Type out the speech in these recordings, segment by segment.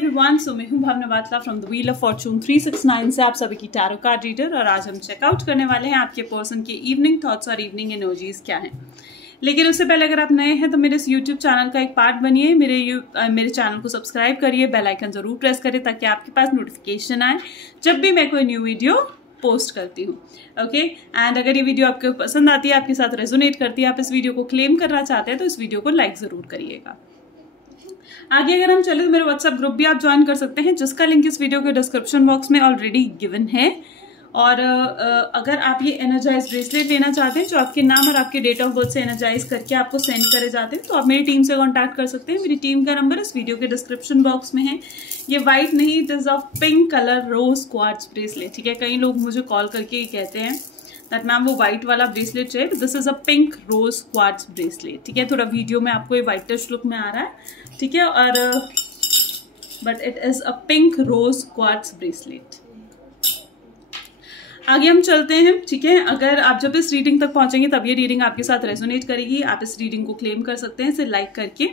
Everyone, so मैं हूं Bhavna Batla from the wheel of fortune 369 से आप सभी की टैरो कार्ड रीडर। और आज हम चेकआउट करने वाले हैं आपके पर्सन के इवनिंग थॉट्स और इवनिंग एनर्जीज क्या हैं। लेकिन उससे पहले अगर आप नए हैं तो मेरे इस यूट्यूब चैनल का एक पार्ट बनिए, मेरे चैनल को सब्सक्राइब करिए, बेल आइकन जरूर प्रेस करिए ताकि आपके पास नोटिफिकेशन आए जब भी मैं कोई न्यू वीडियो पोस्ट करती हूँ। ओके, एंड अगर ये वीडियो आपको पसंद आती है, आपके साथ रेजोनेट करती है, आप इस वीडियो को क्लेम करना चाहते हैं तो इस वीडियो को लाइक जरूर करिएगा। आगे अगर हम चले तो मेरे व्हाट्सएप ग्रुप भी आप ज्वाइन कर सकते हैं जिसका लिंक इस वीडियो के डिस्क्रिप्शन बॉक्स में ऑलरेडी गिवन है। और अगर आप ये एनर्जाइज ब्रेसलेट लेना चाहते हैं जो आपके नाम और आपके डेट ऑफ बर्थ से एनर्जाइज करके आपको सेंड करे जाते हैं तो आप मेरी टीम से कांटेक्ट कर सकते हैं। मेरी टीम का नंबर इस वीडियो के डिस्क्रिप्शन बॉक्स में है। ये व्हाइट नहीं, it is of pink colour rose quartz bracelet. ठीक है, कई लोग मुझे कॉल करके ही कहते हैं दैट मैम वो व्हाइट वाला ब्रेसलेट चाहिए। This is a pink rose quartz bracelet. ठीक है, थोड़ा वीडियो में आपको ये व्हाइटिश लुक में आ रहा है। ठीक है, और but it is a pink rose quartz bracelet. आगे हम चलते हैं। ठीक है, अगर आप जब इस रीडिंग तक पहुंचेंगे तब ये रीडिंग आपके साथ रेजोनेट करेगी। आप इस रीडिंग को क्लेम कर सकते हैं इसे लाइक करके।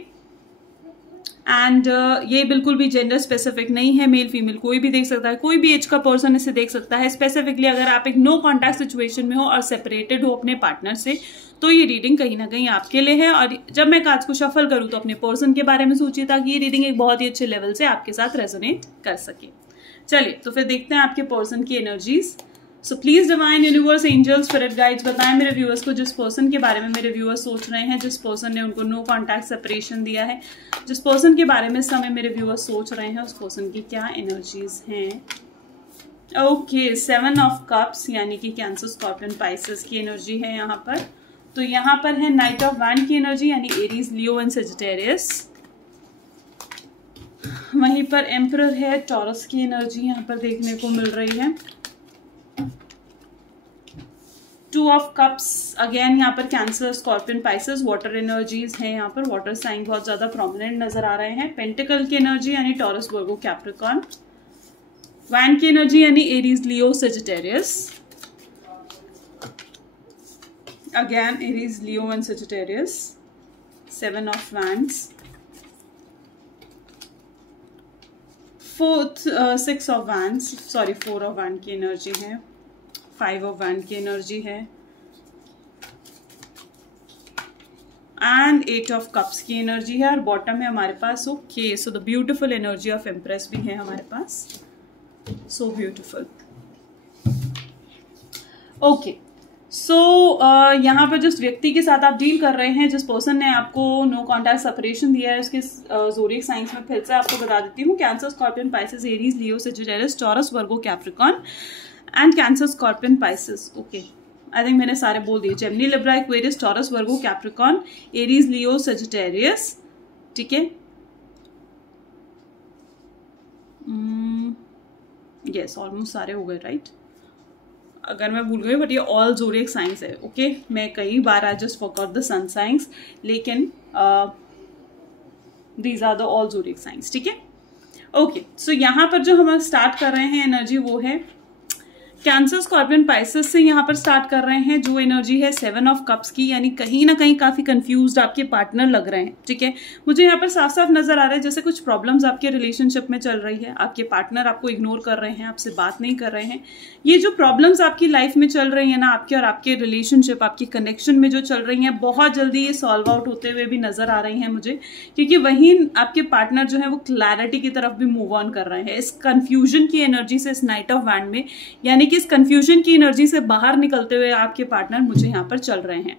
एंड ये बिल्कुल भी जेंडर स्पेसिफिक नहीं है, मेल फीमेल कोई भी देख सकता है, कोई भी एज का पर्सन इसे देख सकता है। स्पेसिफिकली अगर आप एक नो कॉन्टैक्ट सिचुएशन में हो और सेपरेटेड हो अपने पार्टनर से तो ये रीडिंग कहीं ना कहीं आपके लिए है। और जब मैं कार्ड्स को शफल करूं तो अपने पर्सन के बारे में सोचिए ताकि ये रीडिंग एक बहुत ही अच्छे लेवल से आपके साथ रेजोनेट कर सके। चलिए तो फिर देखते हैं आपके पर्सन की energies. So please divine universe angels spirit guides बताएं मेरे व्यूअर्स को जिस पर्सन के बारे में मेरे व्यूअर्स सोच रहे हैं, जिस पर्सन ने उनको नो कॉन्टैक्ट सेपरेशन दिया है, जिस पर्सन के बारे में इस समय मेरे व्यूअर्स सोच रहे हैं, उस पर्सन की क्या एनर्जीज हैं। ओके, 7 ऑफ कप्स यानी कि कैंसर स्कॉर्पियन पाइसेस की एनर्जी है यहाँ पर। तो यहाँ पर है नाइट ऑफ वैंड की एनर्जी यानी एरीज लियो एंड सेजिटेरियस। वहीं पर एम्परर है, टॉरस की एनर्जी यहाँ पर देखने को मिल रही है। 2 ऑफ कप्स अगेन यहाँ पर cancer scorpion Pisces, water energies है यहाँ पर। वाटर साइन बहुत ज्यादा प्रोमिनेंट नजर आ रहे हैं। पेंटिकल की एनर्जी यानी टॉरस वर्गो कैप्रिकॉर्न। वैंड की एनर्जी यानी Aries Leo Sagittarius. Again Aries Leo and Sagittarius. 7 of wands. 6 of wands, sorry 4 of wand की एनर्जी है। 5 ऑफ वैंड की एनर्जी है एंड 8 ऑफ कप्स की एनर्जी है। और बॉटम है हमारे पास okay, so the beautiful energy of empress भी है हमारे पास। So beautiful. ओके, सो यहाँ पर जिस व्यक्ति के साथ आप डील कर रहे हैं, जिस पर्सन ने आपको नो कॉन्टैक्ट सेपरेशन दिया है, उसके ज़ोडिएक साइंस में फिर से आपको बता देती हूँ। Cancer scorpion Pisces Aries Leo Sagittarius taurus Virgo Capricorn and cancer scorpion Pisces. Okay, I think मैंने सारे बोल दिए। Gemini Libra Aquarius taurus Virgo Capricorn Aries Leo Sagittarius. ठीक है, यस ऑलमोस्ट सारे हो गए राइट। अगर मैं भूल गई बट ये ऑल ज़ोडिएक साइंस है। ओके, मैं कई बार I just forgot the sun science, लेकिन these are the all zodiac science. ठीक है, ओके, सो यहाँ पर जो हम स्टार्ट कर रहे हैं एनर्जी वो है कैंसर स्कॉर्पियन पाइसेस से यहाँ पर स्टार्ट कर रहे हैं। जो एनर्जी है 7 ऑफ कप्स की यानी कहीं ना कहीं काफी कंफ्यूज्ड आपके पार्टनर लग रहे हैं। ठीक है, मुझे यहाँ पर साफ साफ नजर आ रहा है जैसे कुछ प्रॉब्लम्स आपके रिलेशनशिप में चल रही है। आपके पार्टनर आपको इग्नोर कर रहे हैं, आपसे बात नहीं कर रहे हैं। ये जो प्रॉब्लम्स आपकी लाइफ में चल रही है ना, आपके और आपके रिलेशनशिप, आपके कनेक्शन में जो चल रही है, बहुत जल्दी ये सॉल्व आउट होते हुए भी नजर आ रही है मुझे। क्योंकि वहीं आपके पार्टनर जो है वो क्लैरिटी की तरफ भी मूव ऑन कर रहे हैं इस कंफ्यूजन की एनर्जी से, इस नाइट ऑफ वैंड में। यानी कि इस कंफ्यूजन की एनर्जी से बाहर निकलते हुए आपके पार्टनर मुझे यहाँ पर चल रहे हैं।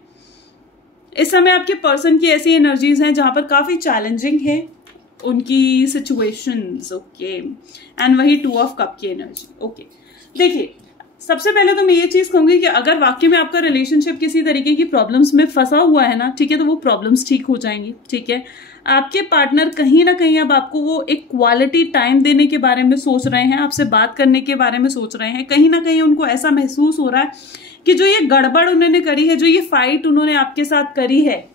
इस समय आपके पर्सन की ऐसी एनर्जीज हैं जहां पर काफी चैलेंजिंग है उनकी सिचुएशंस। ओके, एंड वही 2 ऑफ कप की एनर्जी। ओके, देखिए सबसे पहले तो मैं ये चीज कहूंगी कि अगर वाकई में आपका रिलेशनशिप किसी तरीके की प्रॉब्लम्स में फंसा हुआ है ना, ठीक है, तो वो प्रॉब्लम्स ठीक हो जाएंगी। ठीक है, आपके पार्टनर कहीं ना कहीं अब आपको वो एक क्वालिटी टाइम देने के बारे में सोच रहे हैं, आपसे बात करने के बारे में सोच रहे हैं। कहीं ना कहीं उनको ऐसा महसूस हो रहा है कि जो ये गड़बड़ उन्होंने करी है, जो ये फाइट उन्होंने आपके साथ करी है,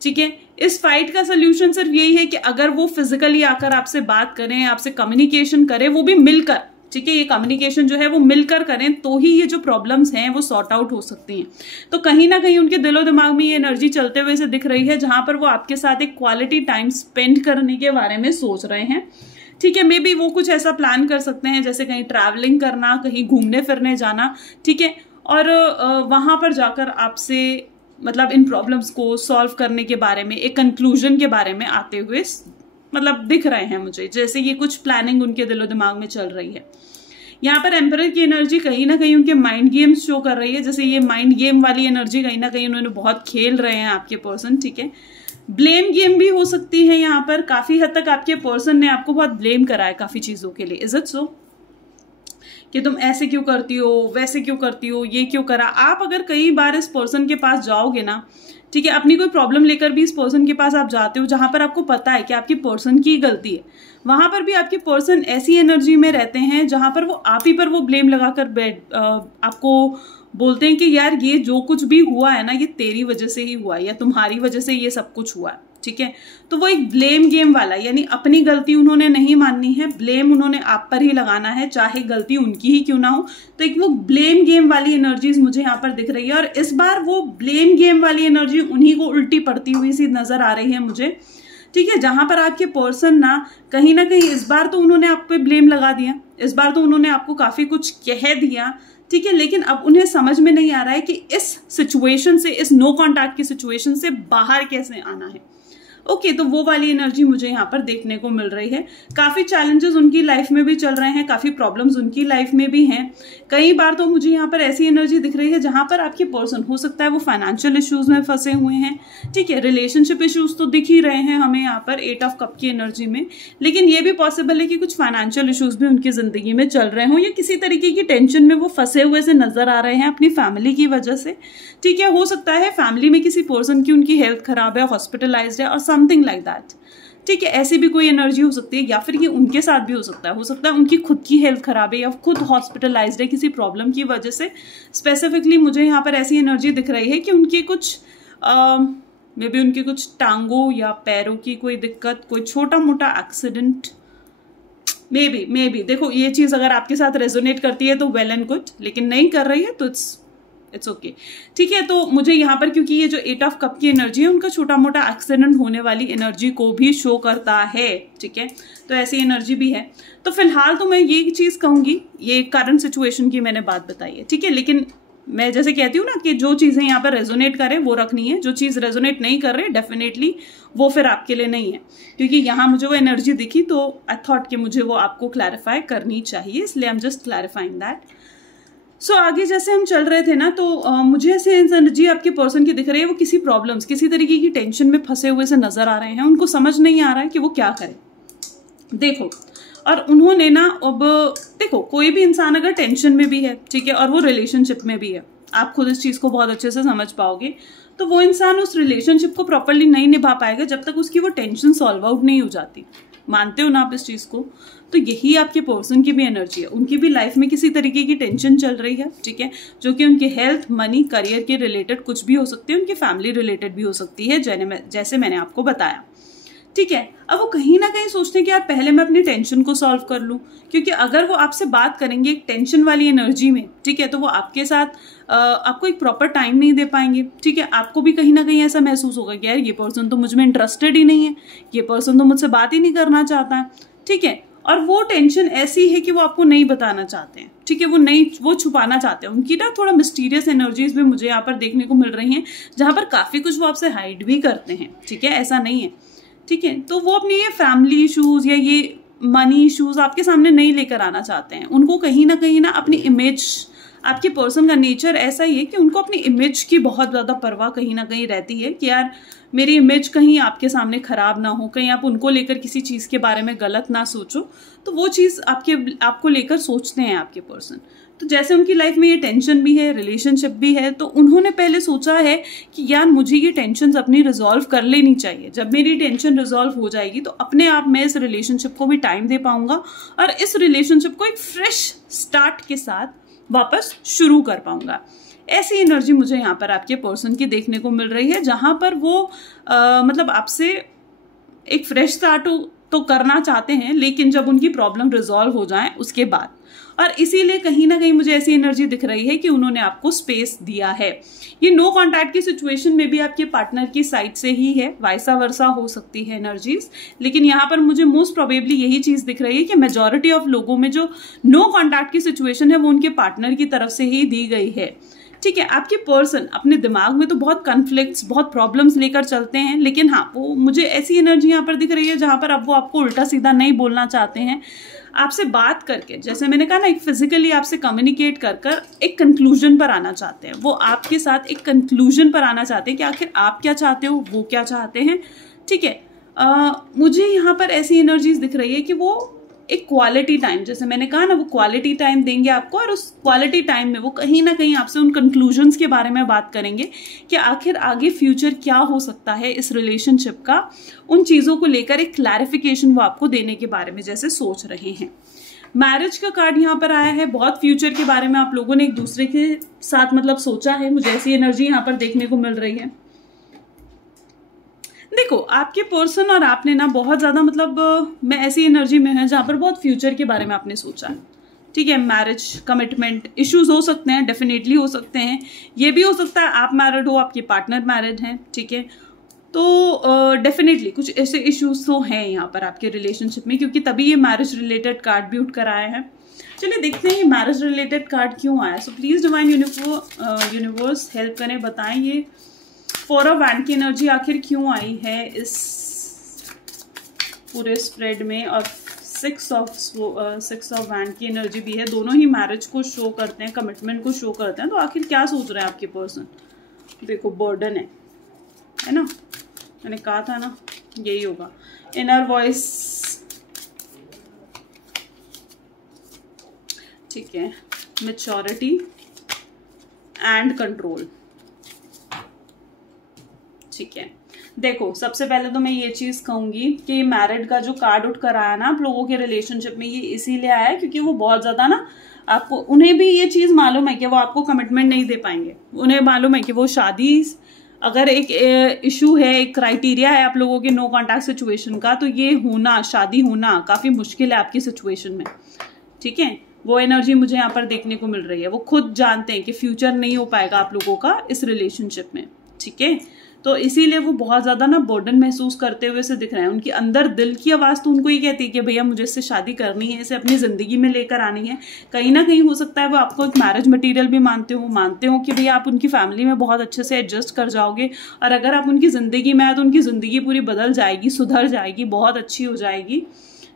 ठीक है, इस फाइट का सोल्यूशन सिर्फ यही है कि अगर वो फिजिकली आकर आपसे बात करें, आपसे कम्युनिकेशन करें, वो भी मिलकर। ठीक है, ये कम्युनिकेशन जो है वो मिलकर करें तो ही ये जो प्रॉब्लम्स हैं वो सॉर्ट आउट हो सकती हैं। तो कहीं ना कहीं उनके दिलो दिमाग में ये एनर्जी चलते हुए से दिख रही है जहां पर वो आपके साथ एक क्वालिटी टाइम स्पेंड करने के बारे में सोच रहे हैं। ठीक है। मे बी वो कुछ ऐसा प्लान कर सकते हैं जैसे कहीं ट्रैवलिंग करना, कहीं घूमने फिरने जाना, ठीक है, और वहां पर जाकर आपसे मतलब इन प्रॉब्लम्स को सॉल्व करने के बारे में, एक कंक्लूजन के बारे में आते हुए मतलब दिख रहे हैं मुझे, जैसे ये कुछ प्लानिंग उनके दिलो दिमाग में चल रही है। यहाँ पर एम्परर की एनर्जी कहीं ना कहीं उनके माइंड गेम्स शो कर रही है, जैसे ये माइंड गेम वाली एनर्जी कहीं ना कहीं उन्होंने बहुत खेल रहे हैं आपके पर्सन, ठीक है। ब्लेम गेम भी हो सकती है यहाँ पर, काफी हद तक आपके पर्सन ने आपको बहुत ब्लेम करा है काफी चीजों के लिए। इज इट सो कि तुम ऐसे क्यों करती हो, वैसे क्यों करती हो, ये क्यों करा। आप अगर कई बार इस पर्सन के पास जाओगे ना, ठीक है, अपनी कोई प्रॉब्लम लेकर भी इस पर्सन के पास आप जाते हो जहां पर आपको पता है कि आपकी पर्सन की गलती है, वहां पर भी आपके पर्सन ऐसी एनर्जी में रहते हैं जहां पर वो आप ही पर वो ब्लेम लगाकर आपको बोलते हैं कि यार ये जो कुछ भी हुआ है ना, ये तेरी वजह से ही हुआ है या तुम्हारी वजह से ये सब कुछ हुआ है, ठीक है। तो वो एक ब्लेम गेम वाला, यानी अपनी गलती उन्होंने नहीं माननी है, ब्लेम उन्होंने आप पर ही लगाना है, चाहे गलती उनकी ही क्यों ना हो। तो एक वो ब्लेम गेम वाली एनर्जीज मुझे यहाँ पर दिख रही है, और इस बार वो ब्लेम गेम वाली एनर्जी उन्हीं को उल्टी पड़ती हुई सी नजर आ रही है मुझे, ठीक है। जहां पर आपके पर्सन ना कहीं इस बार तो उन्होंने आप पे ब्लेम लगा दिया, इस बार तो उन्होंने आपको काफी कुछ कह दिया, ठीक है, लेकिन अब उन्हें समझ में नहीं आ रहा है कि इस सिचुएशन से, इस नो कॉन्टैक्ट की सिचुएशन से बाहर कैसे आना है। ओके, तो वो वाली एनर्जी मुझे यहाँ पर देखने को मिल रही है। काफी चैलेंजेस उनकी लाइफ में भी चल रहे हैं, काफी प्रॉब्लम्स उनकी लाइफ में भी हैं। कई बार तो मुझे यहाँ पर ऐसी एनर्जी दिख रही है जहां पर आपके पर्सन हो सकता है वो फाइनेंशियल इश्यूज में फंसे हुए हैं, ठीक है, रिलेशनशिप इश्यूज तो दिख ही रहे हैं हमें यहाँ पर 8 ऑफ कप की एनर्जी में, लेकिन ये भी पॉसिबल है कि कुछ फाइनेंशियल इश्यूज भी उनकी जिंदगी में चल रहे हों, या किसी तरीके की टेंशन में वो फंसे हुए से नजर आ रहे हैं अपनी फैमिली की वजह से, ठीक है। हो सकता है फैमिली में किसी पर्सन की उनकी हेल्थ खराब है, हॉस्पिटलाइज्ड है और समथिंग लाइक दैट, ठीक है, ऐसी भी कोई एनर्जी हो सकती है, या फिर ये उनके साथ भी हो सकता है उनकी खुद की हेल्थ खराब है या खुद हॉस्पिटलाइज्ड है किसी प्रॉब्लम की वजह से। स्पेसिफिकली मुझे यहाँ पर ऐसी एनर्जी दिख रही है कि उनकी कुछ मे बी उनकी कुछ टांगों या पैरों की कोई दिक्कत, कोई छोटा मोटा एक्सीडेंट, मे बी देखो ये चीज अगर आपके साथ रेजोनेट करती है तो वेल एंड गुड, लेकिन नहीं कर रही है तो इट्स ओके, ठीक है। तो मुझे यहाँ पर क्योंकि ये जो 8 ऑफ कप की एनर्जी है उनका छोटा मोटा एक्सीडेंट होने वाली एनर्जी को भी शो करता है, ठीक है, तो ऐसी एनर्जी भी है। तो फिलहाल तो मैं ये चीज कहूंगी, ये करंट सिचुएशन की मैंने बात बताई है, ठीक है, लेकिन मैं जैसे कहती हूँ ना कि जो चीजें यहाँ पर रेजोनेट करें वो रखनी है, जो चीज रेजोनेट नहीं कर रहे डेफिनेटली वो फिर आपके लिए नहीं है, क्योंकि यहाँ मुझे वो एनर्जी दिखी तो आई थॉट कि मुझे वो आपको क्लैरिफाई करनी चाहिए, इसलिए I am just clarifying that. So आगे जैसे हम चल रहे थे ना, तो मुझे ऐसे एनर्जी आपके पर्सन की दिख रही है, वो किसी प्रॉब्लम्स, किसी तरीके की टेंशन में फंसे हुए से नजर आ रहे हैं, उनको समझ नहीं आ रहा है कि वो क्या करें। देखो, और उन्होंने ना अब देखो, कोई भी इंसान अगर टेंशन में भी है, ठीक है, और वो रिलेशनशिप में भी है, आप खुद इस चीज को बहुत अच्छे से समझ पाओगे, तो वो इंसान उस रिलेशनशिप को प्रॉपरली नहीं निभा पाएगा जब तक उसकी वो टेंशन सॉल्व आउट नहीं हो जाती। मानते हो ना आप इस चीज को? तो यही आपके पर्सन की भी एनर्जी है, उनकी भी लाइफ में किसी तरीके की टेंशन चल रही है, ठीक है, जो कि उनके हेल्थ, मनी, करियर के रिलेटेड कुछ भी हो सकती है, उनकी फैमिली रिलेटेड भी हो सकती है, जैसे मैंने आपको बताया, ठीक है। अब वो कहीं ना कहीं सोचते हैं कि यार पहले मैं अपनी टेंशन को सॉल्व कर लूं, क्योंकि अगर वो आपसे बात करेंगे एक टेंशन वाली एनर्जी में, ठीक है, तो वो आपके साथ आपको एक प्रॉपर टाइम नहीं दे पाएंगे, ठीक है, आपको भी कहीं ना कहीं ऐसा महसूस होगा कि यार ये पर्सन तो मुझ में इंटरेस्टेड ही नहीं है, ये पर्सन तो मुझसे बात ही नहीं करना चाहता है, ठीक है, और वो टेंशन ऐसी है कि वो आपको नहीं बताना चाहते हैं, ठीक है, वो छुपाना चाहते हैं। उनकी ना थोड़ा मिस्टीरियस एनर्जीज भी मुझे यहाँ पर देखने को मिल रही हैं, जहां पर काफी कुछ वो आपसे हाइड भी करते हैं, ठीक है, ऐसा नहीं है, ठीक है। तो वो अपनी ये फैमिली इश्यूज या ये मनी इश्यूज आपके सामने नहीं लेकर आना चाहते हैं, उनको कहीं ना अपनी इमेज, आपके पर्सन का नेचर ऐसा ही है कि उनको अपनी इमेज की बहुत ज्यादा परवाह कहीं ना कहीं रहती है कि यार मेरी इमेज कहीं आपके सामने खराब ना हो, कहीं आप उनको लेकर किसी चीज के बारे में गलत ना सोचो, तो वो चीज आपको लेकर सोचते हैं आपके पर्सन। तो जैसे उनकी लाइफ में ये टेंशन भी है, रिलेशनशिप भी है, तो उन्होंने पहले सोचा है कि यार मुझे ये टेंशन अपनी रिजॉल्व कर लेनी चाहिए, जब मेरी टेंशन रिजॉल्व हो जाएगी तो अपने आप मैं इस रिलेशनशिप को भी टाइम दे पाऊंगा और इस रिलेशनशिप को एक फ्रेश स्टार्ट के साथ वापस शुरू कर पाऊंगा। ऐसी एनर्जी मुझे यहाँ पर आपके पर्सन की देखने को मिल रही है, जहां पर वो मतलब आपसे एक फ्रेश स्टार्ट तो करना चाहते हैं, लेकिन जब उनकी प्रॉब्लम रिजॉल्व हो जाए उसके बाद। और इसीलिए कहीं ना कहीं मुझे ऐसी एनर्जी दिख रही है कि उन्होंने आपको स्पेस दिया है। ये नो कॉन्टैक्ट की सिचुएशन में भी आपके पार्टनर की साइड से ही है, वाइसा वर्सा हो सकती है एनर्जीज, लेकिन यहाँ पर मुझे मोस्ट प्रोबेबली यही चीज दिख रही है कि मेजॉरिटी ऑफ लोगों में जो नो कॉन्टैक्ट की सिचुएशन है वो उनके पार्टनर की तरफ से ही दी गई है। ठीक है, आपके पर्सन अपने दिमाग में तो बहुत कॉन्फ्लिक्ट्स, बहुत प्रॉब्लम्स लेकर चलते हैं, लेकिन हाँ, वो मुझे ऐसी एनर्जी यहाँ पर दिख रही है जहां पर अब वो आपको उल्टा सीधा नहीं बोलना चाहते हैं। आपसे बात करके, जैसे मैंने कहा ना, एक फिजिकली आपसे कम्युनिकेट कर कर एक कंक्लूजन पर आना चाहते हैं। वो आपके साथ एक कंक्लूजन पर आना चाहते हैं कि आखिर आप क्या चाहते हो, वो क्या चाहते हैं। ठीक है, मुझे यहाँ पर ऐसी एनर्जीज दिख रही है कि वो एक क्वालिटी टाइम, जैसे मैंने कहा ना, वो क्वालिटी टाइम देंगे आपको, और उस क्वालिटी टाइम में वो कहीं ना कहीं आपसे उन कंक्लूजन्स के बारे में बात करेंगे कि आखिर आगे फ्यूचर क्या हो सकता है इस रिलेशनशिप का। उन चीज़ों को लेकर एक क्लैरिफिकेशन वो आपको देने के बारे में जैसे सोच रहे हैं। मैरिज का कार्ड यहाँ पर आया है, बहुत फ्यूचर के बारे में आप लोगों ने एक दूसरे के साथ मतलब सोचा है, मुझे ऐसी एनर्जी यहाँ पर देखने को मिल रही है। देखो, आपके पर्सन और आपने ना बहुत ज्यादा मतलब मैं ऐसी एनर्जी में है जहां पर बहुत फ्यूचर के बारे में आपने सोचा है। ठीक है, मैरिज कमिटमेंट इश्यूज हो सकते हैं, डेफिनेटली हो सकते हैं। ये भी हो सकता है आप मैरिड हो, आपके पार्टनर मैरिड हैं। ठीक है, तो डेफिनेटली कुछ ऐसे इश्यूज तो हैं यहाँ पर आपके रिलेशनशिप में, क्योंकि तभी ये मैरिज रिलेटेड कार्ड भी उठ कर आए हैं। चलिए देखते हैं ये मैरिज रिलेटेड कार्ड क्यों आया। सो प्लीज डिवाइन यूनिवर्स हेल्प करें, बताएं ये 4 ऑफ वैंड की एनर्जी आखिर क्यों आई है इस पूरे स्प्रेड में। और 6 ऑफ वैंड की एनर्जी भी है, दोनों ही मैरिज को शो करते हैं, कमिटमेंट को शो करते हैं। तो आखिर क्या सोच रहे हैं आपके पर्सन। देखो, बर्डन है ना, मैंने कहा था ना यही होगा। इनर वॉइस, ठीक है, मैच्योरिटी एंड कंट्रोल। ठीक है, देखो सबसे पहले तो मैं ये चीज कहूंगी कि मैरिड का जो कार्ड उठ कर आया ना आप लोगों के रिलेशनशिप में, ये इसीलिए आया है क्योंकि वो बहुत ज्यादा ना आपको, उन्हें भी ये चीज मालूम है कि वो आपको कमिटमेंट नहीं दे पाएंगे। उन्हें मालूम है कि वो शादी अगर एक इशू है, एक क्राइटेरिया है आप लोगों के नो कॉन्टैक्ट सिचुएशन का, तो ये होना, शादी होना काफी मुश्किल है आपकी सिचुएशन में। ठीक है, वो एनर्जी मुझे यहाँ पर देखने को मिल रही है। वो खुद जानते हैं कि फ्यूचर नहीं हो पाएगा आप लोगों का इस रिलेशनशिप में। ठीक है, तो इसीलिए वो बहुत ज्यादा ना बर्डन महसूस करते हुए से दिख रहे हैं। उनकी अंदर दिल की आवाज तो उनको ही कहती है कि भैया मुझे इससे शादी करनी है, इसे अपनी जिंदगी में लेकर आनी है। कहीं ना कहीं हो सकता है वो आपको एक मैरिज मटेरियल भी मानते हो कि भैया आप उनकी फैमिली में बहुत अच्छे से एडजस्ट कर जाओगे, और अगर आप उनकी जिंदगी में आए तो उनकी जिंदगी पूरी बदल जाएगी, सुधर जाएगी, बहुत अच्छी हो जाएगी।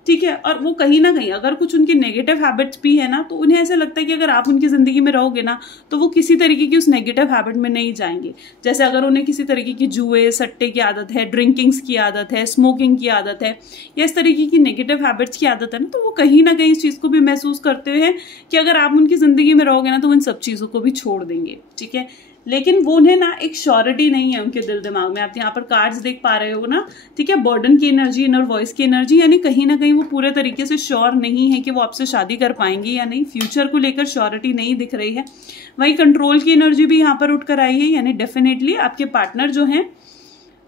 ठीक है, और वो कहीं ना कहीं अगर कुछ उनकी नेगेटिव हैबिट्स भी है ना, तो उन्हें ऐसा लगता है कि अगर आप उनकी जिंदगी में रहोगे ना तो वो किसी तरीके की उस नेगेटिव हैबिट में नहीं जाएंगे। जैसे अगर उन्हें किसी तरीके की जुए सट्टे की आदत है, ड्रिंकिंग्स की आदत है, स्मोकिंग की आदत है, या इस तरीके की नेगेटिव हैबिट्स की आदत है ना, तो वो कहीं ना कहीं इस चीज को भी महसूस करते हैं कि अगर आप उनकी जिंदगी में रहोगे ना तो उन सब चीजों को भी छोड़ देंगे। ठीक है, लेकिन वो उन्हें ना एक श्योरिटी नहीं है उनके दिल दिमाग में। आप यहाँ पर कार्ड्स देख पा रहे हो ना, ठीक है, बर्डन की एनर्जी, इनर वॉइस की एनर्जी, यानी कहीं ना कहीं वो पूरे तरीके से श्योर नहीं है कि वो आपसे शादी कर पाएंगे या नहीं। फ्यूचर को लेकर श्योरिटी नहीं दिख रही है। वही कंट्रोल की एनर्जी भी यहाँ पर उठकर आई है, यानी डेफिनेटली आपके पार्टनर जो हैं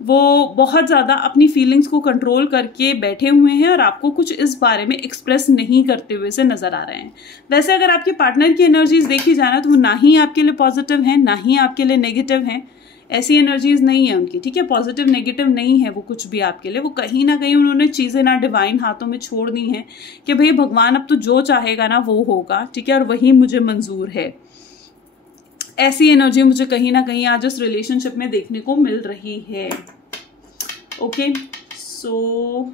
वो बहुत ज्यादा अपनी फीलिंग्स को कंट्रोल करके बैठे हुए हैं और आपको कुछ इस बारे में एक्सप्रेस नहीं करते हुए से नजर आ रहे हैं। वैसे अगर आपके पार्टनर की एनर्जीज देखी जाए तो वो ना ही आपके लिए पॉजिटिव है, ना ही आपके लिए नेगेटिव है। ऐसी एनर्जीज नहीं है उनकी। ठीक है, पॉजिटिव नेगेटिव नहीं है वो कुछ भी आपके लिए। वो कहीं ना कहीं उन्होंने चीजें ना डिवाइन हाथों में छोड़ दी हैं कि भाई भगवान अब तो जो चाहेगा ना वो होगा। ठीक है, और वही मुझे मंजूर है। ऐसी एनर्जी मुझे कहीं ना कहीं आज इस रिलेशनशिप में देखने को मिल रही है। ओके, सो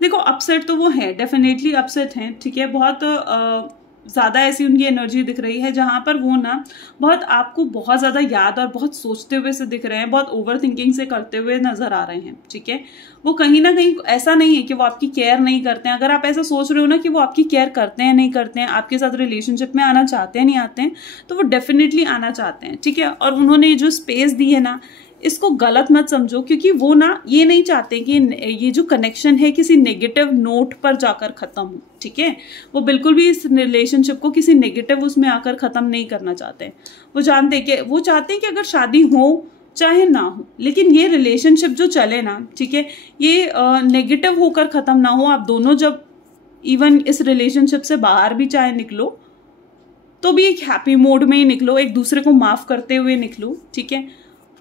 देखो अपसेट तो वो है, डेफिनेटली अपसेट हैं। ठीक है, बहुत ज्यादा ऐसी उनकी एनर्जी दिख रही है जहां पर वो ना बहुत आपको बहुत ज्यादा याद और बहुत सोचते हुए से दिख रहे हैं, बहुत ओवर थिंकिंग से करते हुए नजर आ रहे हैं। ठीक है, वो कहीं ना कहीं ऐसा नहीं है कि वो आपकी केयर नहीं करते हैं। अगर आप ऐसा सोच रहे हो ना कि वो आपकी केयर करते हैं नहीं करते हैं, आपके साथ रिलेशनशिप में आना चाहते हैं नहीं आते हैं, तो वो डेफिनेटली आना चाहते हैं। ठीक है, और उन्होंने जो स्पेस दी है ना, इसको गलत मत समझो, क्योंकि वो ना ये नहीं चाहते कि ये जो कनेक्शन है किसी नेगेटिव नोट पर जाकर खत्म हो। ठीक है, वो बिल्कुल भी इस रिलेशनशिप को किसी नेगेटिव उसमें आकर खत्म नहीं करना चाहते। वो चाहते हैं कि अगर शादी हो चाहे ना हो, लेकिन ये रिलेशनशिप जो चले ना, ठीक है, ये नेगेटिव होकर खत्म ना हो। आप दोनों जब इवन इस रिलेशनशिप से बाहर भी चाहे निकलो तो भी एक हैप्पी मोड में ही निकलो, एक दूसरे को माफ करते हुए निकलो, ठीक है।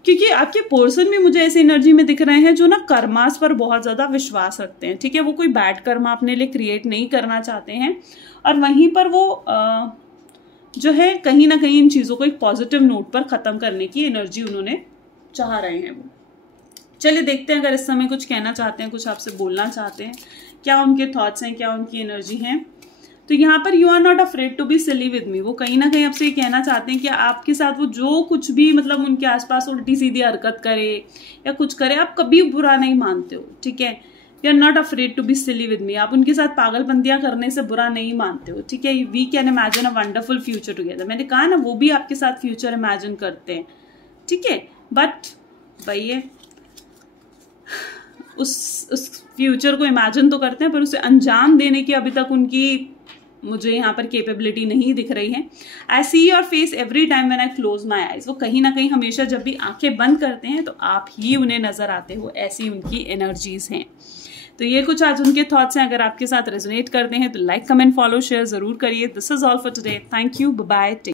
क्योंकि आपके पर्सन भी मुझे ऐसी एनर्जी में दिख रहे हैं जो ना कर्मास पर बहुत ज्यादा विश्वास रखते हैं, ठीक है। वो कोई बैड कर्मा अपने लिए क्रिएट नहीं करना चाहते हैं, और वहीं पर वो जो है कहीं ना कहीं इन चीजों को एक पॉजिटिव नोट पर खत्म करने की एनर्जी उन्होंने चाह रहे हैं वो। चलिए देखते हैं, अगर इस समय कुछ कहना चाहते हैं, कुछ आपसे बोलना चाहते हैं, क्या उनके थॉट्स हैं, क्या उनकी एनर्जी है। तो यहाँ पर you are not afraid to be silly with me, वो कहीं ना कहीं आपसे ये कहना चाहते हैं कि आपके साथ वो जो कुछ भी मतलब उनके आसपास उल्टी सीधी हरकत करे या कुछ करे, आप कभी बुरा नहीं मानते हो, ठीक है। You are not afraid to be silly with me, आप उनके साथ पागलपंतियां करने से बुरा नहीं मानते हो, ठीक है। We can imagine a wonderful future together, मैंने कहा ना वो भी आपके साथ फ्यूचर इमेजिन करते हैं, ठीक है। बट भैया उस फ्यूचर को इमेजिन तो करते हैं, पर उसे अंजाम देने की अभी तक उनकी मुझे यहाँ पर कैपेबिलिटी नहीं दिख रही है। I see your face every time when I close my eyes, वो कहीं ना कहीं हमेशा जब भी आंखें बंद करते हैं तो आप ही उन्हें नजर आते हो, ऐसी उनकी एनर्जीज हैं। तो ये कुछ आज उनके थॉट्स हैं। अगर आपके साथ रेजोनेट करते हैं तो लाइक, कमेंट, फॉलो, शेयर जरूर करिए। This is all for today. Thank you, bye bye.